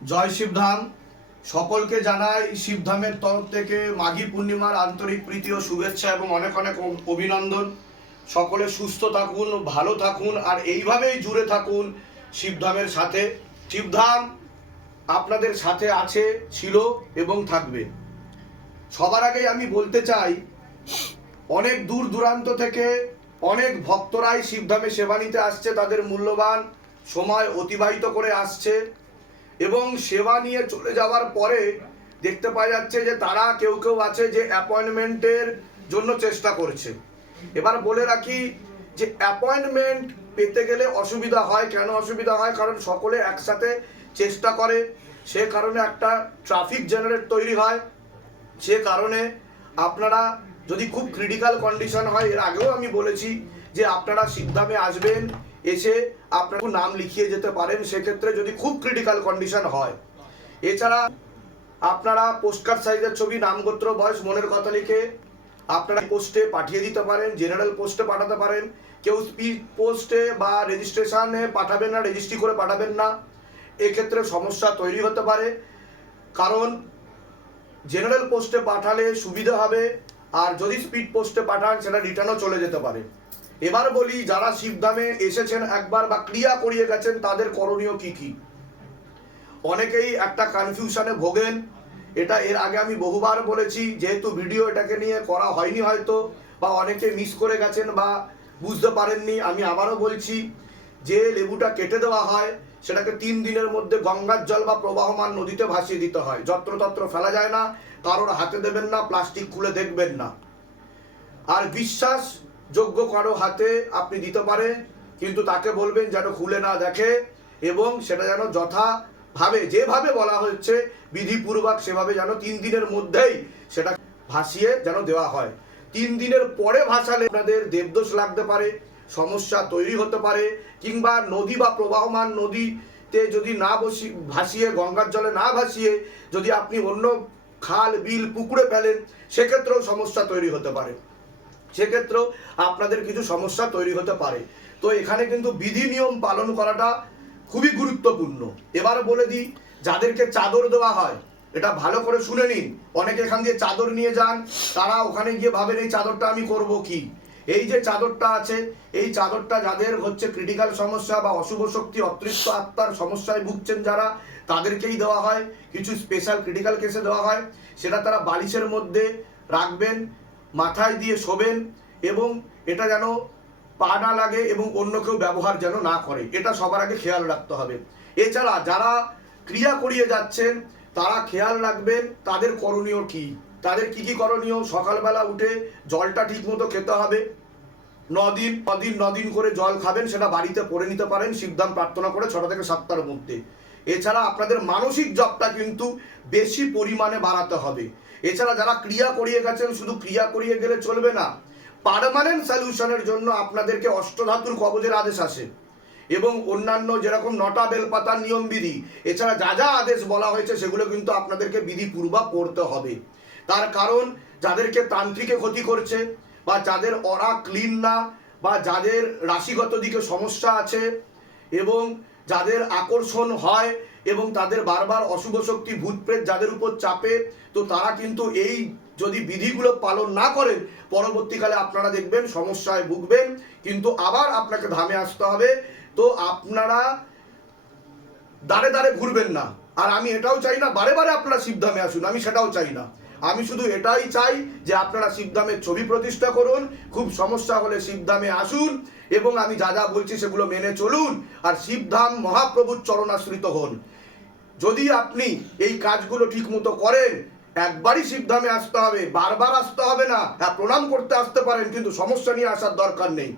জয় শিবধাম। সকলকে জানাই শিবধামের তরফ থেকে মাঘী পূর্ণিমার আন্তরিক প্রীতি ও শুভেচ্ছা এবং অনেক অনেক অভিনন্দন। সকলে সুস্থ থাকুন, ভালো থাকুন আর এইভাবেই জুড়ে থাকুন শিবধামের সাথে। শিবধাম আপনাদের সাথে আছে, ছিল এবং থাকবে। সবার আগেই আমি বলতে চাই, অনেক দূর দূরান্ত থেকে অনেক ভক্তরাই শিবধামে সেবা নিতে আসছে, তাদের মূল্যবান সময় অতিবাহিত করে আসছে এবং সেবা নিয়ে চলে যাওয়ার পরে দেখতে পাওয়া যাচ্ছে যে তারা কেউ কেউ আছে যে অ্যাপয়েন্টমেন্টের জন্য চেষ্টা করছে। এবার বলে রাখি যে অ্যাপয়েন্টমেন্ট পেতে গেলে অসুবিধা হয়। কেন অসুবিধা হয়? কারণ সকলে একসাথে চেষ্টা করে, সে কারণে একটা ট্রাফিক জেনারেট তৈরি হয়। সে কারণে আপনারা যদি খুব ক্রিটিক্যাল কন্ডিশন হয়, এর আগেও আমি বলেছি যে আপনারা শিবধামে আসবেন, এসে আপনার নাম লিখিয়ে যেতে পারেন সেক্ষেত্রে যদি খুব ক্রিটিক্যাল কন্ডিশন হয়। এছাড়া আপনারা পোস্টকার্ড সাইজের ছবি, নাম, গোত্র, বয়স, মনের কথা লিখে আপনারা পোস্টে পাঠিয়ে দিতে পারেন, জেনারেল পোস্টে পাঠাতে পারেন। কেউ স্পিড পোস্টে বা রেজিস্ট্রেশনে পাঠাবেন না, রেজিস্ট্রি করে পাঠাবেন না, এক্ষেত্রে সমস্যা তৈরি হতে পারে। কারণ জেনারেল পোস্টে পাঠালে সুবিধা হবে, আর যদি স্পিড পোস্টে পাঠান সেটা রিটার্নও চলে যেতে পারে। এবার বলি, যারা শিবধামে এসেছেন একবার বা ক্রিয়া করিয়ে গেছেন তাদের করণীয় কি কি। অনেকেই একটা কনফিউশনে ভোগেন, এটা এর আগে আমি বহুবার বলেছি, যেহেতু ভিডিও এটাকে নিয়ে করা হয়নি হয়তো, বা অনেকে মিস করে গেছেন বা বুঝতে পারেননি, আমি আবারও বলছি যে লেবুটা কেটে দেওয়া হয় সেটাকে 3 দিনের মধ্যে গঙ্গার জল বা প্রবাহমান নদীতে ভাসিয়ে দিতে হয়। যত্রতত্র ফেলা যায় না, কারোর হাতে দেবেন না, প্লাস্টিক খুলে দেখবেন না। আর বিশ্বাসযোগ্য কারো হাতে আপনি দিতে পারেন, কিন্তু তাকে বলবেন যেন খুলে না দেখে এবং সেটা যেন যথাভাবে যেভাবে বলা হচ্ছে বিধিপূর্বক সেভাবে যেন 3 দিনের মধ্যেই সেটা ভাসিয়ে যেন দেওয়া হয়। 3 দিনের পরে ভাসালে আপনাদের দেবদোষ লাগতে পারে, সমস্যা তৈরি হতে পারে, কিংবা নদী বা প্রবাহমান নদীতে যদি না ভাসিয়ে, গঙ্গার জলে না ভাসিয়ে যদি আপনি অন্য খাল, বিল, পুকুরে ফেলেন সেক্ষেত্রেও সমস্যা তৈরি হতে পারে, সেক্ষেত্রেও আপনাদের কিছু সমস্যা তৈরি হতে পারে। তো এখানে কিন্তু বিধি নিয়ম পালন করাটা খুবই গুরুত্বপূর্ণ। এবার বলে দিই, যাদেরকে চাদর দেওয়া হয় এটা ভালো করে শুনে নিন। অনেকে এখান দিয়ে চাদর নিয়ে যান, তারা ওখানে গিয়ে ভাবেন এই চাদরটা আমি করব কি। এই যে চাদরটা আছে, এই চাদরটা যাদের হচ্ছে ক্রিটিক্যাল সমস্যা বা অশুভ শক্তি, অতৃপ্ত আত্মার সমস্যায় ভুগছেন যারা, তাদেরকেই দেওয়া হয়। কিছু স্পেশাল ক্রিটিক্যাল কেসে দেওয়া হয়। সেটা তারা বালিশের মধ্যে রাখবেন, মাথায় দিয়ে শোবেন এবং এটা যেন পা না লাগে এবং অন্য কেউ ব্যবহার যেন না করে, এটা সবার আগে খেয়াল রাখতে হবে। এছাড়া যারা ক্রিয়া করিয়ে যাচ্ছেন তারা খেয়াল রাখবেন তাদের করণীয় কি। তাদের কি কি করণীয়? সকালবেলা উঠে জলটা ঠিক মতো খেতে হবে। 9 দিন করে জল খাবেন, সেটা বাড়িতে পড়ে নিতে পারেন শিবধাম প্রার্থনা করে 6টা থেকে 7টার মধ্যে। এছাড়া আপনাদের মানসিক জপটা কিন্তু বেশি পরিমাণে বাড়াতে হবে। এছাড়া যারা ক্রিয়া করিয়ে গেছেন, শুধু ক্রিয়া করিয়ে গেলে চলবে না, পার্মানেন্ট সলিউশনের জন্য আপনাদেরকে অষ্টধাতুর কবজের আদেশ আসে এবং অন্যান্য যেরকম 9টা বেলপাতার নিয়মবিধি, এছাড়া যা যা আদেশ বলা হয়েছে সেগুলো কিন্তু আপনাদেরকে বিধিপূর্বক করতে হবে। তার কারণ যাদেরকে তান্ত্রিকে ক্ষতি করছে, বা যাদের অরা ক্লিন না, বা যাদের রাশিগত দিকে সমস্যা আছে, এবং যাদের আকর্ষণ হয় এবং তাদের বারবার অশুভ শক্তি, ভূতপ্রেত যাদের উপর চাপে, তো তারা কিন্তু এই যদি বিধিগুলো পালন না করেন পরবর্তীকালে আপনারা দেখবেন সমস্যায় ভুগবেন, কিন্তু আবার আপনাকে ধামে আসতে হবে। তো আপনারা দাঁড়ে দাঁড়ে ঘুরবেন না। আর আমি এটাও চাই না বারে বারে আপনারা শিবধামে আসুন, আমি সেটাও চাই না। আমি শুধু এটাই চাই যে আপনারা শিবধামের ছবি প্রতিষ্ঠা করুন, খুব সমস্যা হলে শিবধামে আসুন এবং আমি যা যা বলছি সেগুলো মেনে চলুন আর শিবধাম মহাপ্রভুর চরণাশ্রিত হন। যদি আপনি এই কাজগুলো ঠিক মতো করেন, একবারই শিবধামে আসতে হবে, বারবার আসতে হবে না। হ্যাঁ, প্রণাম করতে আসতে পারেন, কিন্তু সমস্যা নিয়ে আসার দরকার নেই।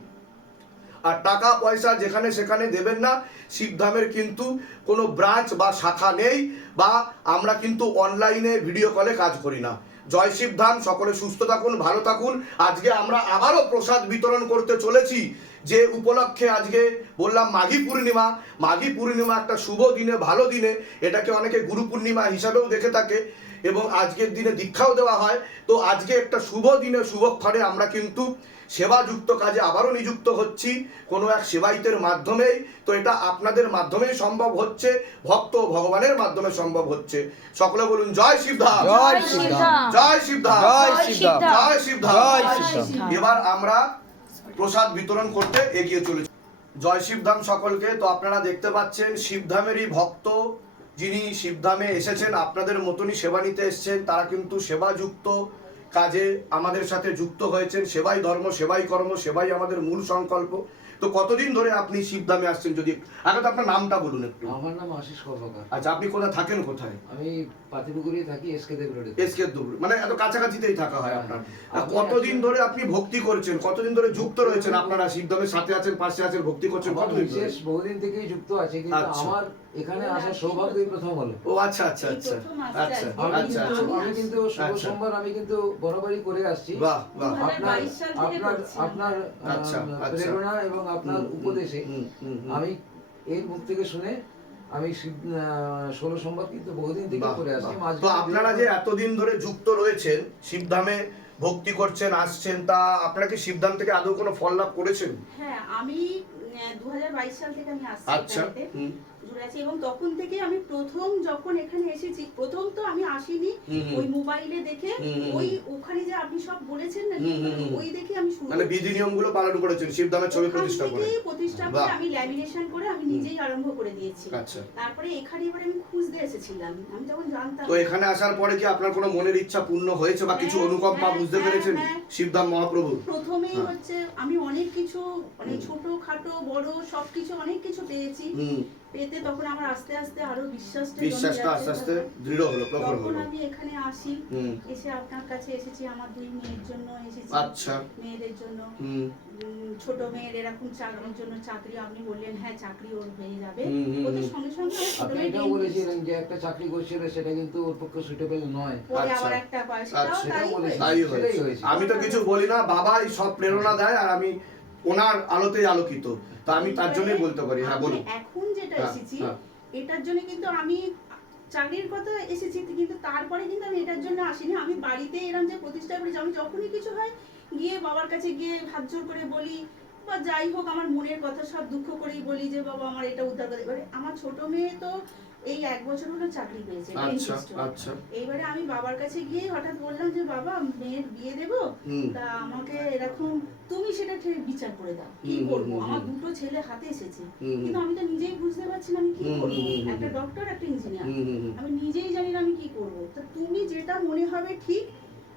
আর টাকা পয়সা যেখানে সেখানে দেবেন না। শিবধামের কিন্তু কোনো ব্রাঞ্চ বা শাখা নেই, বা আমরা কিন্তু অনলাইনে ভিডিও কলে কাজ করি না। জয় শিবধাম। সকলে সুস্থ থাকুন, ভালো থাকুন। আজকে আমরা আবারও প্রসাদ বিতরণ করতে চলেছি, যে উপলক্ষে আজকে বললাম মাঘী পূর্ণিমা। মাঘী পূর্ণিমা একটা শুভ দিনে, ভালো দিনে, এটাকে অনেকে গুরু পূর্ণিমা হিসাবেও দেখে থাকে এবং আজকের দিনে দীক্ষাও দেওয়া হয়। তো আজকে একটা শুভ দিনে, শুভক্ষণে আমরা কিন্তু সেবাযুক্ত কাজে আবারও নিযুক্ত হচ্ছি কোনো এক সেবায়িতের মাধ্যমেই। তো এটা আপনাদের মাধ্যমেই সম্ভব হচ্ছে, ভক্ত ভগবানের মাধ্যমে সম্ভব হচ্ছে। সকলে বলুন জয় শিবধাম, জয় শিবধাম, জয় শিবধাম, জয় শিবধাম, জয় শিবধাম। জয় শিবধাম। এবার আমরা প্রসাদ বিতরণ করতে এগিয়ে চলেছি। জয় শিবধাম সকলকে। তো আপনারা দেখতে পাচ্ছেন শিবধামেরই ভক্ত যিনি শিবধামে এসেছেন, আপনাদের মতনই সেবা নিতে এসেছেন, তারা কিন্তু সেবাযুক্ত কাজে আমাদের সাথে যুক্ত হয়েছেন। সেবাই ধর্ম, সেবাই কর্ম, সেবাই আমাদের মূল সংকল্প। তো কতদিন ধরে আপনি শিবধামে আসছেন, যদি আগে তো আপনার নামটা বলুন একটু। আমার নাম আশিস কর্মকার। আচ্ছা, আপনি কোথায় থাকেন, কোথায়? আমি পাতিপুকুরে থাকি, এসকে দেব রোডে। এসকে দুপুর, মানে এত কাছাকাছিতেই থাকা হয় আপনার। হ্যাঁ। কতদিন ধরে আপনি ভক্তি করছেন, কতদিন ধরে যুক্ত রয়েছেন আপনারা শিবধামের সাথে আছেন, পাশে আছেন, ভক্তি করছেন আমার কতদিন ধরে? বিশেষ বহুদিন থেকেই যুক্ত আছে, কিন্তু আচ্ছা। আমার এখানে আসার সৌভাগ্যই প্রথম হলো। ও আচ্ছা আচ্ছা আচ্ছা আচ্ছা আমি কিন্তু শুভ সোমবার আমি কিন্তু বরাবরই করে আসছি। বাহ বাহ। আপনার আচ্ছা, আচ্ছা। প্রেরণা এবং আপনার উপদেশে আমি এর মুখ থেকে শুনে আমি 16 সোমবার কিন্তু বহুদিন থেকে বাহ, করে আসছি। বাহ। তো আপনারা যে এতদিন ধরে যুক্ত রয়েছেন শিবধামে, ভক্তি করছেন, আসছেন, তা আপনারা কি শিবধাম থেকে আদৌ কোনো ফল লাভ করেছেন? হ্যাঁ, আমি 2022 সাল থেকে আমি আসছি আচ্ছা। এখানেতে, জুড়ে আছি, এবং তখন থেকে আমি প্রথম যখন এখানে এসেছি, প্রথম তো আমি আসিনি ওই মোবাইলে দেখে, ওই ওখানে যে আপনি সব বলেছেন না, ওই দেখে আমি শুরু মানে বিধি নিয়মগুলো পালন করেছেন, শিবধামের ছবি প্রতিষ্ঠা করে। প্রতিষ্ঠা করে আমি ল্যামিনেশন করে আমি নিজেই আরম্ভ করে দিয়েছি। আচ্ছা। তারপরে এখানে এবার আমি খুঁজতে এসেছিলাম, আমি যখন জানতাম। তো এখানে আসার পরে কি আপনার কোনো মনের ইচ্ছা পূর্ণ হয়েছে বা কিছু অনুকম্পা বুঝতে পেরেছেন শিবধাম মহাপ্রভু? প্রথমেই হচ্ছে আমি অনেক কিছু, মানে ছোট খাটো বড় সবকিছু অনেক কিছু পেয়েছি। পেতে তখন আমার আস্তে আস্তে আরো বিশ্বাসটা আস্তে আস্তে দৃঢ় হলো, প্রখর তখন হলো। আমি এখানে আসি, এসে আপনার কাছে এসেছি, আমার 2 মেয়ের জন্য এসেছি। আচ্ছা। মেয়েদের জন্য, ছোট মেয়ের এরকম চাকরির জন্য চাকরি, আপনি বললেন হ্যাঁ চাকরি ওর হয়ে যাবে, ওদের সঙ্গে সঙ্গে ছোট আপনি মেয়ে এটাও বলেছিলেন যে একটা চাকরি করছিল, সেটা কিন্তু ওর পক্ষে সুটেবল নয়। পরে আবার একটা পায়, সেটাও তাই হয়েছে। আমি তো কিছু বলি না, বাবাই সব প্রেরণা দেয়, আর আমি ওনার আলোতেই আলোকিত, তো আমি তার জন্যই বলতে পারি। হ্যাঁ বলুন। এখন যেটা এসেছি এটার জন্য কিন্তু আমি চাকরির কথা এসেছি, কিন্তু তারপরে কিন্তু আমি এটার জন্য আসিনি। আমি বাড়িতে এরকম যে প্রতিষ্ঠা করেছি, আমি যখনই কিছু হয় গিয়ে বাবার কাছে গিয়ে হাত জোর করে বলি, বা যাই হোক আমার মনের কথা সব দুঃখ করেই বলি যে বাবা আমার এটা উদ্ধার করে। এবারে আমার ছোট মেয়ে তো এই 1 বছর হলো চাকরি পেয়েছে। আচ্ছা আচ্ছা। এইবারে আমি বাবার কাছে গিয়ে হঠাৎ বললাম যে বাবা মেয়ের বিয়ে দেব, তা আমাকে এরকম তুমি সেটা বিচার করে দাও, কি করবো, আমার 2টো ছেলে হাতে এসেছে, কিন্তু আমি তো নিজেই বুঝতে পারছি না আমি কি করবো, একটা ডক্টর একটা ইঞ্জিনিয়ার, আমি নিজেই জানি না আমি কি করবো। তা তুমি যেটা মনে হবে ঠিক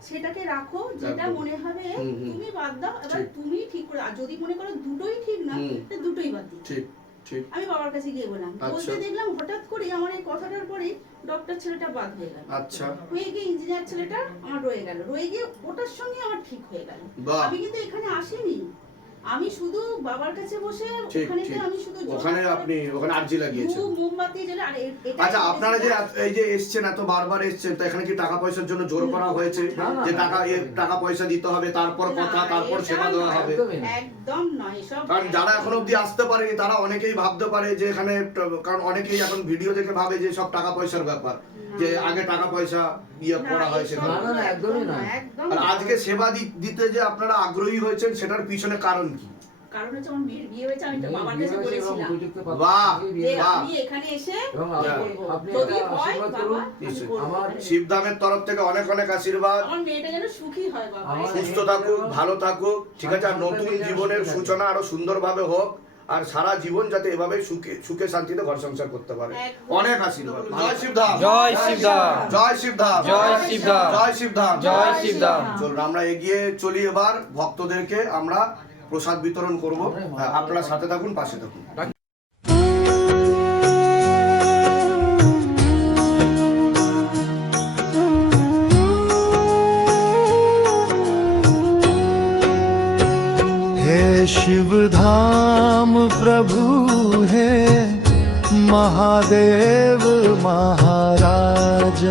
সেটাকে রাখো, যেটা মনে হবে তুমি বাদ দাও, এবার তুমি ঠিক করে। আর যদি মনে করো দুটোই ঠিক না, তো দুটোই বাদ দিও। ঠিক ঠিক। আমি বাবার কাছে গিয়ে বললাম, বলতে দেখলাম হঠাৎ করে আমার এই কথাটার পরে ডক্টর ছেলেটা বাদ হয়ে গেল। আচ্ছা। হয়ে গিয়ে ইঞ্জিনিয়ার ছেলেটা আমার রয়ে গেল, রয়ে গিয়ে ওটার সঙ্গে আমার ঠিক হয়ে গেল। আমি কিন্তু এখানে আসিনি, আমি শুধু বাবার কাছে বসে ওখানে আমি শুধু ওখানে আপনি ওখানে আরজি লাগিয়েছেন, মোমবাতি জ্বালা। আর আচ্ছা, আপনারা যে এই যে এসেছেন, এত বারবার এসেছেন, তো এখানে কি টাকা পয়সার জন্য জোর করা হয়েছে যে টাকা পয়সা দিতে হবে, তারপর কথা, তারপর সেবা দেওয়া হবে? একদম নয় এসব। কারণ যারা এখন অবধি আসতে পারেনি তারা অনেকেই ভাবতে পারে যে এখানে, কারণ অনেকেই এখন ভিডিও দেখে ভাবে যে সব টাকা পয়সার ব্যাপার, যে আগে টাকা পয়সা ইয়ে করা হয় সেটা। না, একদমই না। আর আজকে সেবা দিতে যে আপনারা আগ্রহী হয়েছেন, সেটার পিছনে কারণ কি? কারণ হচ্ছে আমার মেয়ের বিয়ে হয়েছে, আমি তো বাবার কাছে বলেছিলাম বাহ যে বাহ। আমি এখানে এসে আপনি যদি একটা হয় আশীর্বাদ বাবা, করুন। আমার শিবধামের তরফ থেকে অনেক অনেক আশীর্বাদ, আমার মেয়েটা যেন সুখী হয় বাবা, সুস্থ থাকুক, ভালো থাকুক, ঠিক আছে, আর নতুন জীবনের সূচনা আরো সুন্দরভাবে হোক, আর সারা জীবন যাতে এভাবে সুখে শান্তিতে ঘর সংসার করতে পারে। অনেক আশীর্বাদ। জয় শিবধাম, জয় শিবধাম, জয় শিবধাম, জয় শিবধাম, জয় শিবধাম, জয় শিবধাম। চলুন আমরা এগিয়ে চলি, এবার ভক্তদেরকে আমরা প্রসাদ বিতরণ করব। আপনারা সাথে থাকুন, পাশে থাকুন। हे शिव धाम प्रभु है महादेव महाराज,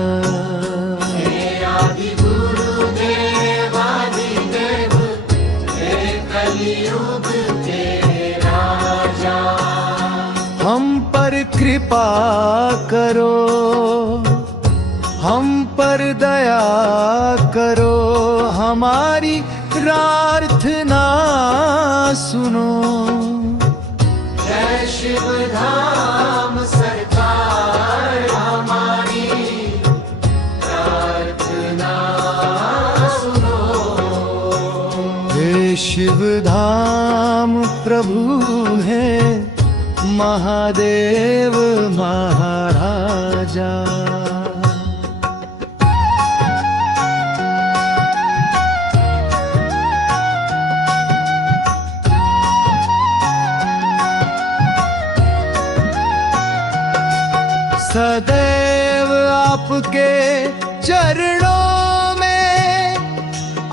हम पर कृपा करो, हम पर दया करो, हमारी प्रार्थना सुनो। जय शिव धाम सरकार हमारी प्रार्थना सुनो। हे शिव धाम प्रभु है महादेव महाराजा। सदैव आपके चरणों में,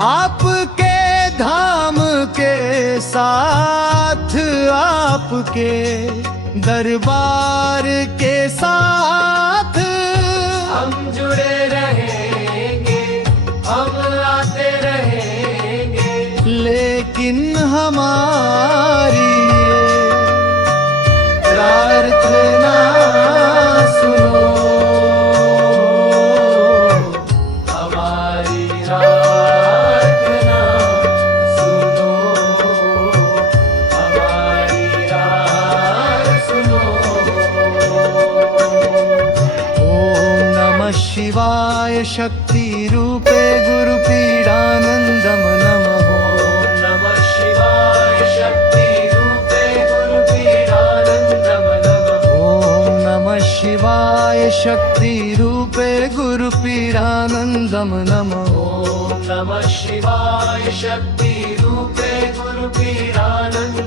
आपके धाम के साथ, आपके दरबार के साथ हम जुड़े रहेंगे, हम आते रहेंगे। लेकिन हमारी प्रार्थना सुनो। हमारी प्रार्थना सुनो। हमारी प्रार्थना सुनो। ओम नमः शिवाय शक्ति रूपे गुरु पीडानंदम नमः। ओम नमः शिवाय शक्ति रूपे गुरु पीडानंदम नमः। ओम नमः शिवाय शक्ति रूपे गुरु पीडानंदम नमः। ओम नमः शिवाय शक्ति रूपे गुरु पीडानंदम